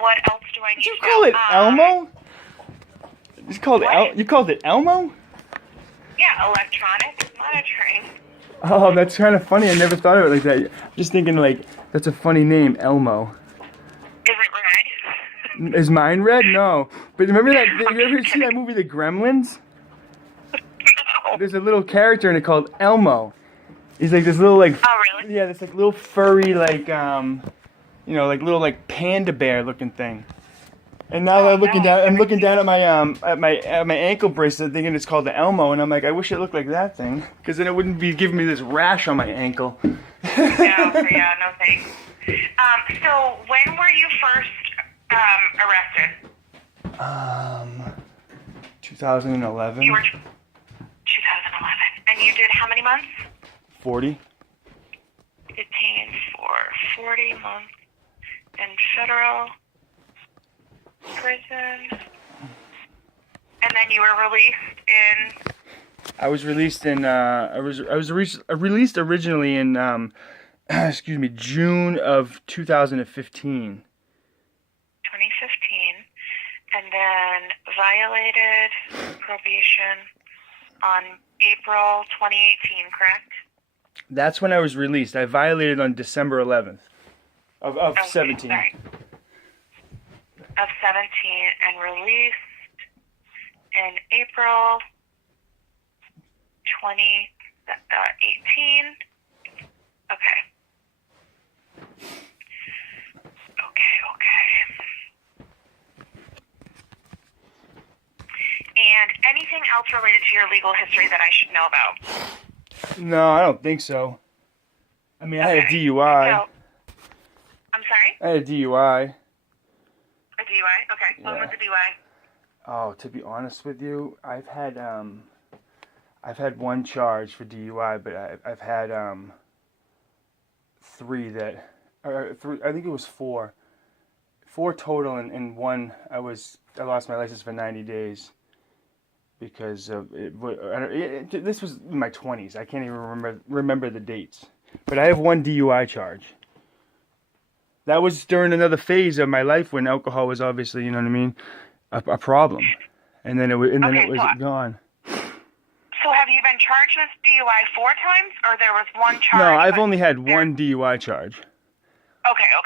what else do I need Did you to call know? it Elmo? It's called what? You called it Elmo? Yeah, electronic monitoring. Oh, that's kind of funny. I never thought of it like that. I'm just thinking like that's a funny name, Elmo. Is it red? Is mine red? No. But remember that? I'm You ever just see that kidding. movie, The Gremlins? No. There's a little character in it called Elmo. He's like this little like Oh, really? yeah, this like little furry like like little like panda bear looking thing. And now Oh, I'm no, looking I've down. I'm never looking seen down at my ankle bracelet, thinking it's called the Elmo, and I'm like, I wish it looked like that thing, because then it wouldn't be giving me this rash on my ankle. No, yeah, no thanks. So when were you first arrested? 2011. You were 2011. And you did how many months? 40. Detained for 40 months in federal prison. And then you were released in... I was released in. Released originally in. Excuse me, June of 2015. 2015. And then violated probation on April 2018, correct? That's when I was released. I violated on December 11th of Okay, 17. sorry. Of 17 and released in April 2018. Okay. And anything else related to your legal history that I should know about? No, I don't think so. I mean, I had a DUI. So, I'm sorry? I had a DUI. A DUI? Okay. When was the DUI? Oh, to be honest with you, I've had one charge for DUI, but I've had three that, or three. I think it was four total, and one I lost my license for 90 days because of it. This was in my 20s. I can't even remember the dates, but I have one DUI charge. That was during another phase of my life when alcohol was obviously, you know what I mean, a problem, and then it was gone. So have you been charged with DUI 4 times, or there was one charge? No, I've only had one DUI charge. Okay. All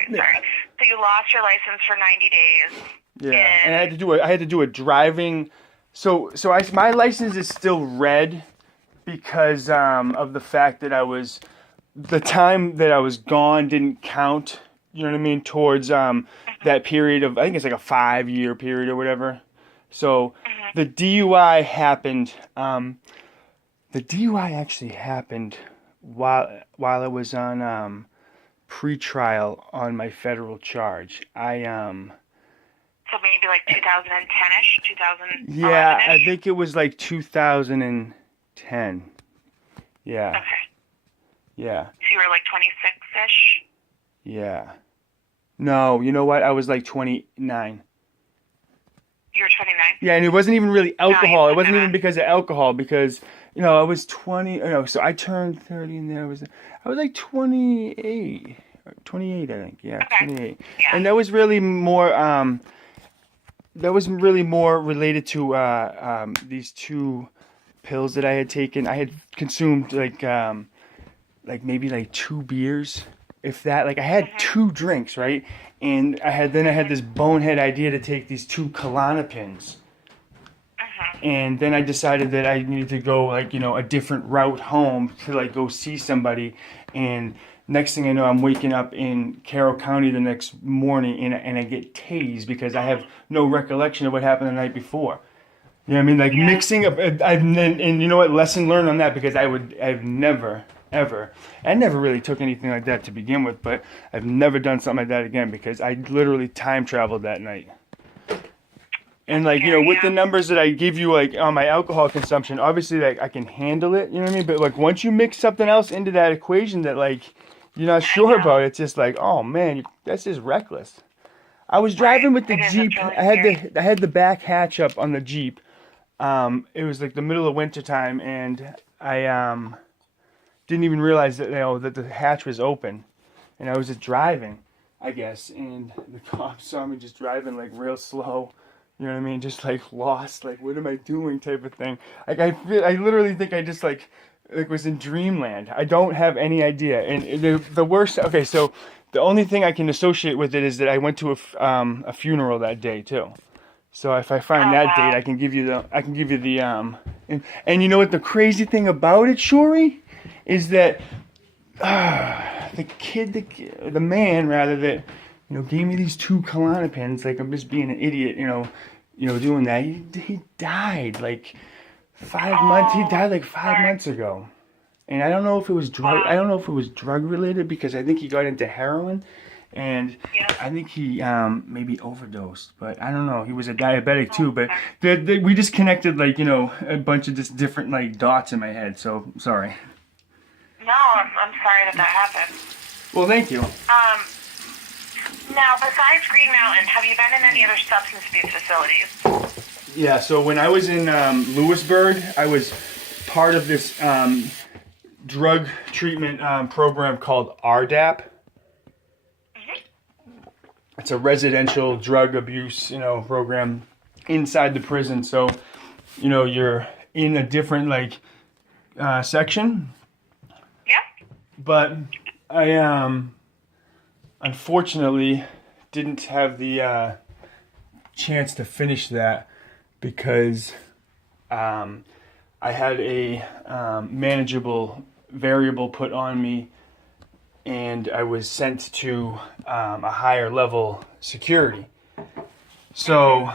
right, sorry. So you lost your license for 90 days. Yeah, and I had to do a driving. So my license is still red because of the fact that the time that I was gone didn't count. You know what I mean? Towards that period of, I think it's like a 5-year period or whatever. So the DUI happened. The DUI actually happened while I was on pre-trial on my federal charge. So maybe like 2010-ish, 2011-ish? Yeah, I think it was like 2010. Yeah. Okay. Yeah. So you were like 26-ish? Yeah. No, you know what? I was like 29. You were 29? Yeah, and it wasn't even really alcohol. No, It wasn't even because of alcohol, because, I was 20. No, so I turned 30 and then I was like 28. 28, I think. Yeah, okay. 28. Yeah. And that was really more related to these 2 pills that I had taken. I had consumed like maybe like 2 beers, if that. Like I had 2 drinks, right? And I had this bonehead idea to take these 2 Klonopins. And then I decided that I needed to go a different route home to go see somebody. And next thing I know, I'm waking up in Carroll County the next morning and I get tased because I have no recollection of what happened the night before. You know what I mean? Mixing up, and you know what? Lesson learned on that, because I've never, ever, I never really took anything like that to begin with, but I've never done something like that again because I literally time traveled that night. And with the numbers that I give you on my alcohol consumption, obviously I can handle it, you know what I mean? But once you mix something else into that equation that you're not sure about, it's just oh man, that's just reckless. I was driving with the Jeep. Really I had the back hatch up on the Jeep. It was like the middle of winter time, and I didn't even realize that that the hatch was open, and I was just driving. I guess, and the cops saw me just driving like real slow. You know what I mean? Just like lost, like what am I doing type of thing. Like I literally think I just like was in dreamland. I don't have any idea. And the worst. Okay, so the only thing I can associate with it is that I went to a funeral that day too. So if I find Oh, that date, wow. and you know what the crazy thing about it, Shori, is that the man rather that gave me these two Klonopins, like I'm just being an idiot, doing that. He died like 5 months. He died like five Sorry. months ago, and I don't know if it was drug. I Wow. don't know if it was drug related because I think he got into heroin, and Yeah. I think he maybe overdosed. But I don't know. He was a diabetic Oh, too. But okay. we just connected like a bunch of just different like dots in my head. So sorry. No, I'm sorry that happened. Well, thank you. Now, besides Green Mountain, have you been in any other substance abuse facilities? Yeah, so when I was in Lewisburg, I was part of this drug treatment program called RDAP. It's a residential drug abuse, program inside the prison. So, you're in a different section. Yep. But I unfortunately didn't have the chance to finish that because I had a manageable variable put on me, and I was sent to a higher level security. So,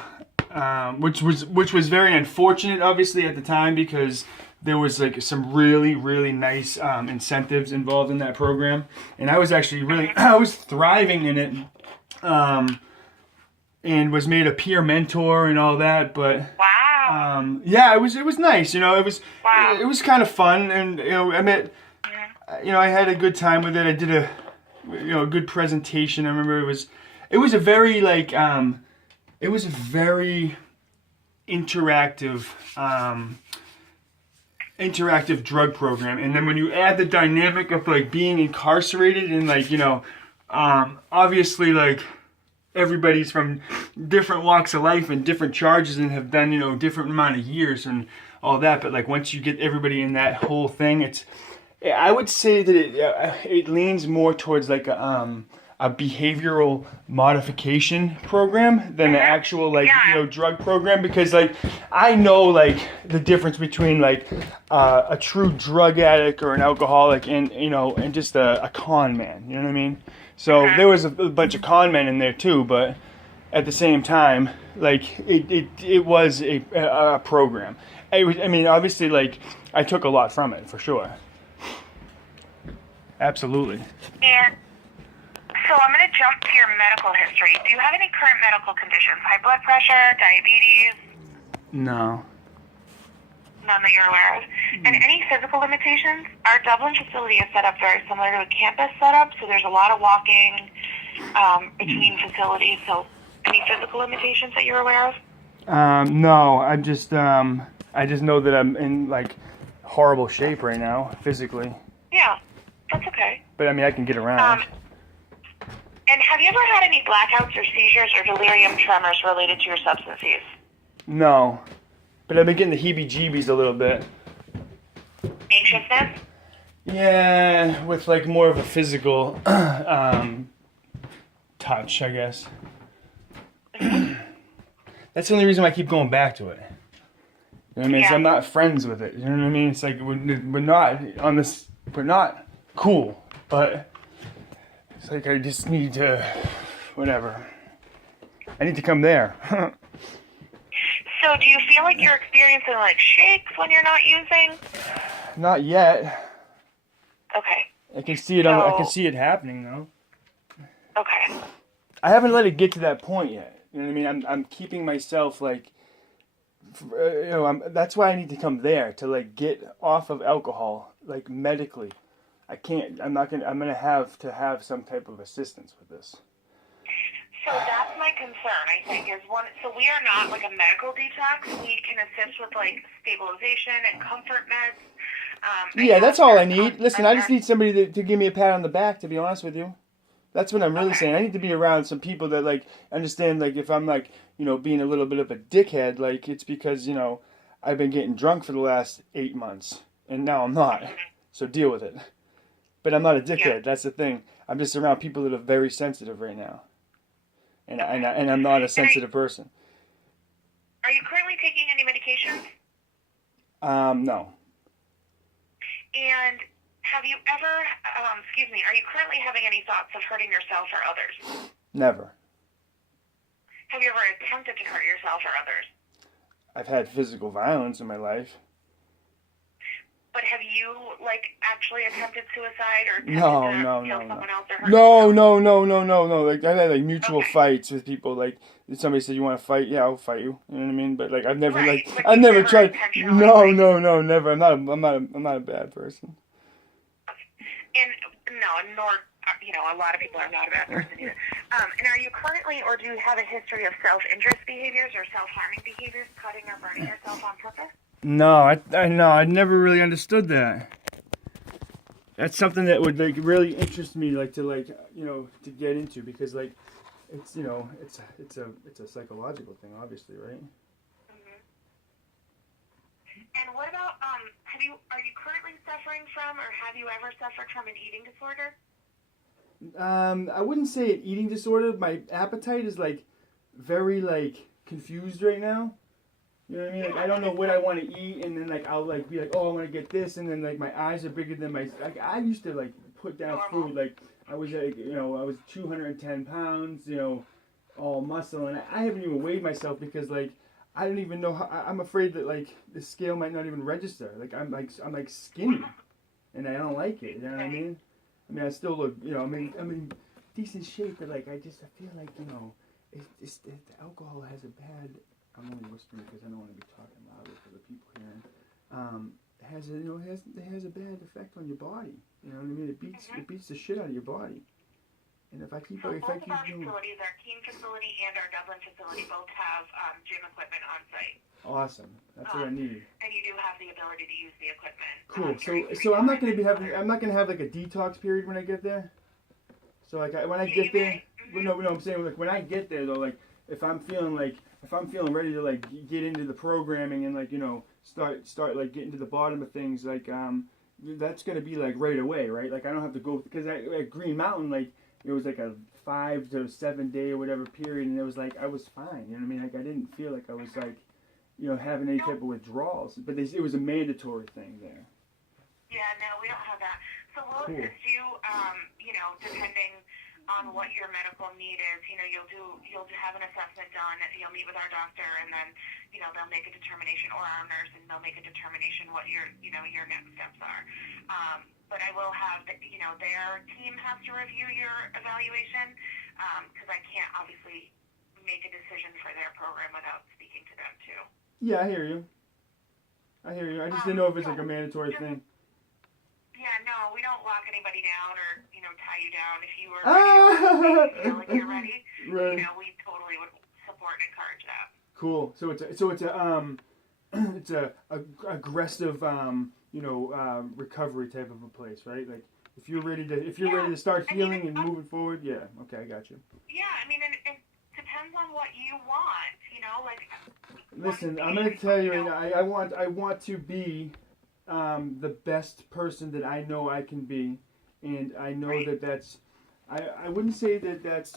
which was very unfortunate, obviously at the time, because there was like some really really nice incentives involved in that program, and I was actually really I was thriving in it. And was made a peer mentor and all that. But Wow. yeah, it was nice. Wow. It was kind of fun, and I met, I had a good time with it. I did a good presentation. I remember it was a very it was a very interactive interactive drug program. And then when you add the dynamic of like being incarcerated and obviously everybody's from different walks of life and different charges and have done different amount of years and all that, but once you get everybody in that whole thing, I would say that it leans more towards a behavioral modification program than an actual drug program, because I know the difference between a true drug addict or an alcoholic and just a con man, you know what I mean? So there was a bunch of con men in there too, but at the same time, it was a program. Obviously, I took a lot from it for sure. Absolutely. And so I'm going to jump to your medical history. Do you have any current medical conditions? High blood pressure, diabetes? No. None that you're aware of. And any physical limitations? Our Dublin facility is set up very similar to a campus setup, so there's a lot of walking between facilities. So any physical limitations that you're aware of? No, I just know that I'm in horrible shape right now, physically. Yeah, that's okay. But I can get around. And have you ever had any blackouts or seizures or delirium tremors related to your substance use? No. But I've been getting the heebie-jeebies a little bit. Anxiousness? Yeah, with more of a physical touch, I guess. That's the only reason why I keep going back to it. You know what I mean? Yeah. So I'm not friends with it. You know what I mean? It's we're not on this. We're not cool, but it's I just need to, whatever. I need to come there. So do you feel like you're experiencing shakes when you're not using? Not yet. Okay. I can see it. I can see it happening though. Okay. I haven't let it get to that point yet. You know what I mean? I'm keeping myself that's why I need to come there to get off of alcohol medically. I'm gonna have to have some type of assistance with this. So that's my concern, I think, is so we are not a medical detox. We can assist with stabilization and comfort meds. Yeah, that's all I need. Listen, I just need somebody to give me a pat on the back, to be honest with you. That's what I'm really Okay. saying. I need to be around some people that like understand. Like if I'm like being a little bit of a dickhead, like it's because I've been getting drunk for the last 8 months, and now I'm not. Mhm. So deal with it. But I'm not a Yeah. dickhead. That's the thing. I'm just around people that are very sensitive right now, and Okay. and I'm not a And sensitive person. are you currently taking any medications? No, And have you ever, excuse me, are you currently having any thoughts of hurting yourself or others? never. Have you ever attempted to hurt yourself or others? I've had physical violence in my life. But have you, like, actually attempted suicide or attempted No, to no, kill no, no. someone else or hurt someone No, else? no, no, no, no, no. Like I've had like mutual Okay. fights with people. Like somebody said, "You want to fight? Yeah, I'll fight you." You know what I mean? But like I've never Right. like But I've you've never never tried. intentionally, No, like, no, no, never. I'm not a bad person. and no, nor, a lot of people are not a bad person either. And are you currently, or do you have a history of self-injurious behaviors or self-harming behaviors, cutting or burning yourself on purpose? No, I no, I never really understood that. That's something that would like really interest me, like to get into because like it's a psychological thing, obviously, right? Hmm. And what about, are you currently suffering from, or have you ever suffered from an eating disorder? I wouldn't say an eating disorder. My appetite is like very like confused right now. You know what I mean? Like Yeah, I don't that know is what I good. want to eat, and then like I'll like be like, oh, I want to get this, and then like my eyes are bigger than my like I used to like put down Normal. food like I was like I was 210 pounds, all muscle, and I haven't even weighed myself because like I don't even know how I'm afraid that like the scale might not even register. Like I'm like skinny, and I don't like it. You know what I Right. mean? I mean I still look I'm in decent shape, but like I feel like the alcohol has a bad. I'm only whispering because I don't want to be talking louder for the people hearing. It has a bad effect on your body. You know what I mean? Hmm. It beats the shit out of your body. And if I keep So if I both of keep our doing facilities, our Keene facility and our Dublin facility, both have gym equipment on site. awesome, that's what I need. And you do have the ability to use the equipment Cool. during So free I'm not time gonna and be having other. I'm not gonna have like a detox period when I get there. So like when I Yeah, you get there, may. well, Hmm. no, I'm saying like when I get there though, like if I'm feeling ready to like get into the programming and like start like getting to the bottom of things, like that's gonna be like right away, right? Like I don't have to go because at Green Mountain like it was like a 5 to 7 day or whatever period, and it was like I was fine. You know what I mean? Like I didn't feel like I was like having any type Nope. of withdrawals, but it was a mandatory thing there. Yeah, no, we don't have that. So we'll Cool. assist you, depending on what your medical need is. You'll have an assessment done. You'll meet with our doctor, and then, they'll make a determination, or our nurse, and they'll make a determination what your next steps are. But I will have, their team has to review your evaluation, because I can't obviously make a decision for their program without speaking to them too. Yeah, I hear you. I just didn't know if it's like a So mandatory just thing. Yeah, no, we don't lock anybody down or, tie you down. If you were ready to work and Ah! you feel like you're ready, Right. we totally would support and encourage that. Cool. So it's a it's a aggressive recovery type of a place, right? Like if you're ready Yeah, to start I mean, healing and moving forward, yeah. Okay, I got you. it depends on what you want, like, one Listen, I'm gonna patient, tell you right now. I want to be the best person that I know I can be, and I know right? that that's. I wouldn't say that that's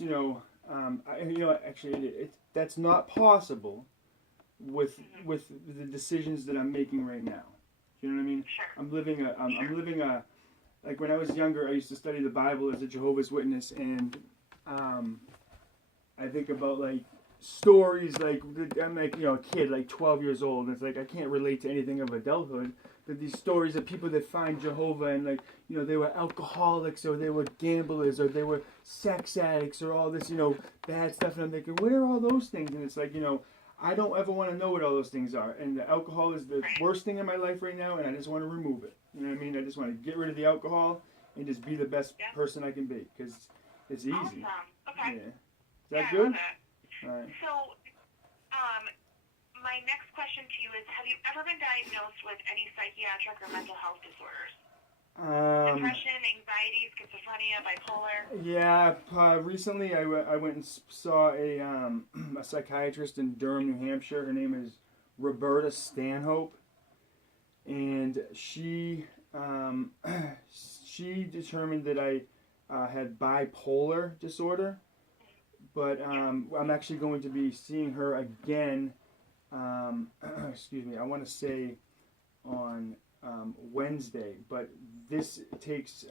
actually that's not possible Mm-hmm. with the decisions that I'm making right now. You know what I mean? Sure, I'm sure. living a like when I was younger, I used to study the Bible as a Jehovah's Witness, and um, I think about like stories like I'm like a kid like 12 years old, and it's like I can't relate to anything of adulthood. But these stories of people that find Jehovah and like they were alcoholics or they were gamblers or they were sex addicts or all this bad stuff, and I'm thinking, what are all those things? And it's like I don't ever want to know what all those things are. And the alcohol is the Right. worst thing in my life right now, and I just want to remove it. You know what I mean? I just want to get rid of the alcohol and just be the best Yeah. person I can be because it's easy. Awesome. Okay. Yeah. Is Yeah, that I love good? it. All right. So, um, my next question to you is: have you ever been diagnosed with any psychiatric or mental health disorders? Depression, anxiety, schizophrenia, bipolar? Yeah, recently I went and saw a psychiatrist in Durham, New Hampshire. Her name is Roberta Stanhope, and um, she determined that I had bipolar disorder. But I'm actually going to be seeing her again. Excuse me. I want to say on Wednesday, but this takes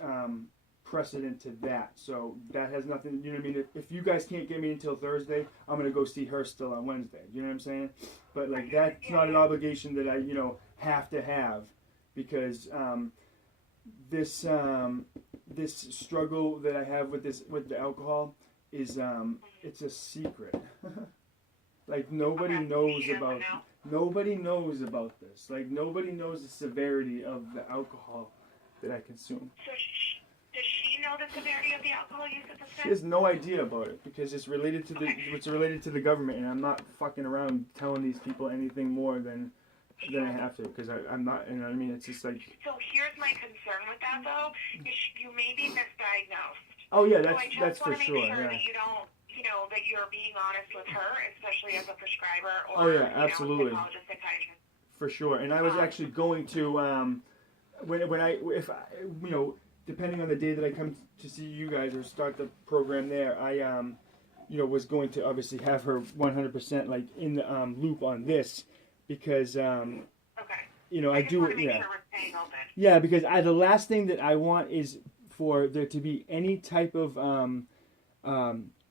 precedent to that. So that has nothing. You know what I mean? If you guys can't get me until Thursday, I'm gonna go see her still on Wednesday. You know what I'm saying? But like that's not an obligation that I have to have because this this struggle that I have with the alcohol is it's a secret. Like nobody knows about this. Like nobody knows the severity of the alcohol that I consume. So does she know the severity of the alcohol use at this time? She has no idea about it because it's related to the government, and I'm not fucking around telling these people anything more than I have to because I'm not. You know what I mean? It's just like. So here's my concern with that though: you may be misdiagnosed. Oh yeah, that's for sure. So I just want to make sure Yeah. that you don't. That you're being honest with her, especially as a prescriber or oh yeah, absolutely. psychologist, psychiatrist. For sure. And I was actually going to if I depending on the day that I come to see you guys or start the program there, I was going to obviously have her 100% like in the loop on this because Okay. I do it. Yeah. Sure we're staying open. Yeah, because the last thing that I want is for there to be any type of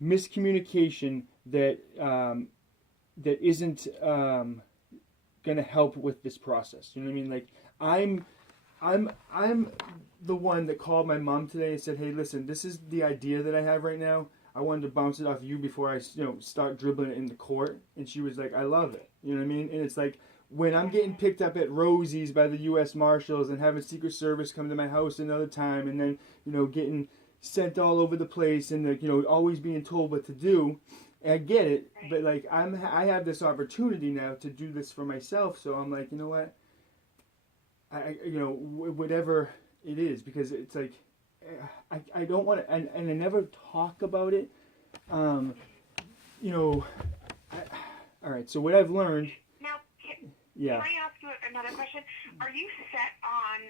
miscommunication that that isn't gonna help with this process. You know what I mean? Like I'm the one that called my mom today and said, "Hey, listen, this is the idea that I have right now. I wanted to bounce it off you before I start dribbling it in the court." And she was like, "I love it." You know what I mean? And it's like when I'm getting picked up at Rosie's by the U.S. Marshals and having Secret Service come to my house another time, and then getting sent all over the place and always being told what to do. And I get it, but like I have this opportunity now to do this for myself, so I'm like, you know what? Whatever it is, because it's like I don't want to, and I never talk about it. All right. So what I've learned. Now, can I ask you another question? Are you set on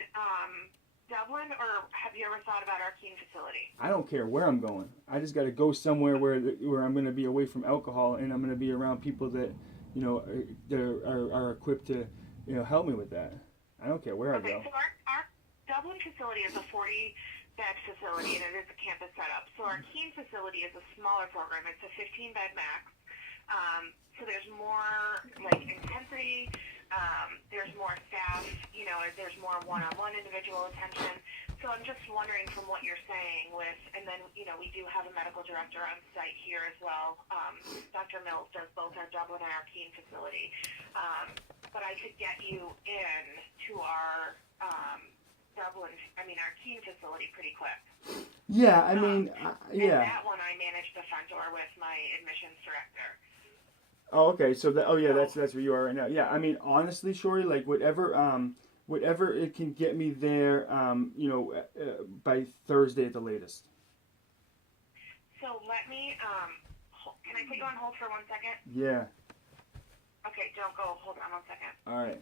Dublin, or have you ever thought about our Keene facility? I don't care where I'm going. I just got to go somewhere where I'm going to be away from alcohol, and I'm going to be around people that are equipped to help me with that. I don't care where I go. So our Dublin facility is a 40-bed facility, and it is a campus setup. So our Keene facility is a smaller program. It's a 15-bed max. So there's more intensity. There's more staff. There's more one-on-one individual attention. So I'm just wondering from what you're saying and then we do have a medical director on site here as well. Dr. Mills does both our Dublin and our Keene facility. But I could get you in to our our Keene facility pretty quick. Yeah, And that one I manage the front door with my admissions director. Oh, okay. So that's where you are right now. Yeah, I mean, honestly, Shorty, like whatever it can get me there, by Thursday at the latest. So let me, can I put you on hold for 1 second? Yeah. Okay, don't go. Hold on 1 second. All right.